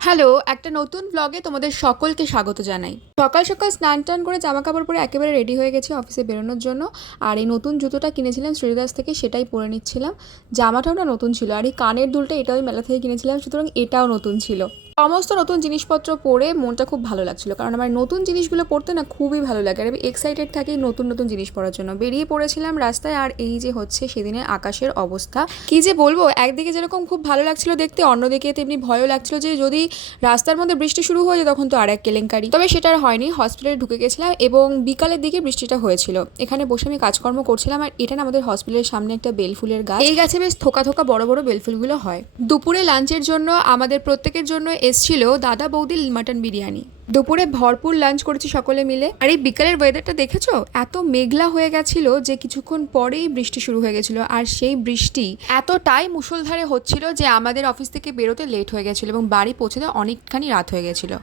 Hello, একটা নতুন ব্লগে তোমাদের সকলকে স্বাগত জানাই। সকাল সকাল স্নান টান করে জামা কাপড় পরে একেবারে রেডি হয়ে গেছি অফিসে বেরোনোর জন্য। আর এই নতুন জুতোটা কিনেছিলাম শ্রীদাস থেকে, সেটাই পরে নিচ্ছিলাম। জামাটাও না নতুন ছিল, আর এই কানের দুলটা এটাও আমি মেলা থেকে কিনেছিলাম, সুতরাং এটাও নতুন ছিল। সমস্ত নতুন জিনিসপত্র পরে মনটা খুব ভালো লাগছিল, কারণ আমার নতুন জিনিসগুলো পরতে না খুবই ভালো লাগে, আর আমি এক্সাইটেড থাকি নতুন নতুন জিনিস পরার জন্য। বেরিয়ে পড়েছিলাম রাস্তায়, আর এই যে হচ্ছে সেদিনে আকাশের অবস্থা, কি যে বলবো। একদিকে যেরকম খুব ভালো লাগছিল দেখতে, অন্যদিকে তেমনি ভয়ও লাগছিল যে যদি রাস্তার মধ্যে বৃষ্টি শুরু হয়ে যায় তখন তো আর এক কেলেঙ্কারি। তবে সেটা আর হয়নি, হসপিটালে ঢুকে গেছিলাম এবং বিকালের দিকে বৃষ্টিটা হয়েছিল। এখানে বসে আমি কাজকর্ম করছিলাম, আর এটা না আমাদের হসপিটালের সামনে একটা বেলফুলের গাছ। এই গাছে বেশ থোকা থোকা বড় বড় বেলফুলগুলো হয়। দুপুরে লাঞ্চের জন্য আমাদের প্রত্যেকের জন্য এসছিল দাদা বৌদি মাটন বিরিয়ানি। দুপুরে ভরপুর লাঞ্চ করেছি সকলে মিলে। আর এই বিকালের ওয়েদারটা দেখেছো, এত মেঘলা হয়ে গেছিল যে কিছুক্ষণ পরেই বৃষ্টি শুরু হয়ে গেছিল। আর সেই বৃষ্টি এতটাই মুষলধারে হচ্ছিল যে আমাদের অফিস থেকে বেরোতে লেট হয়ে গেছিল এবং বাড়ি পৌঁছতে অনেকখানি রাত হয়ে গেছিল।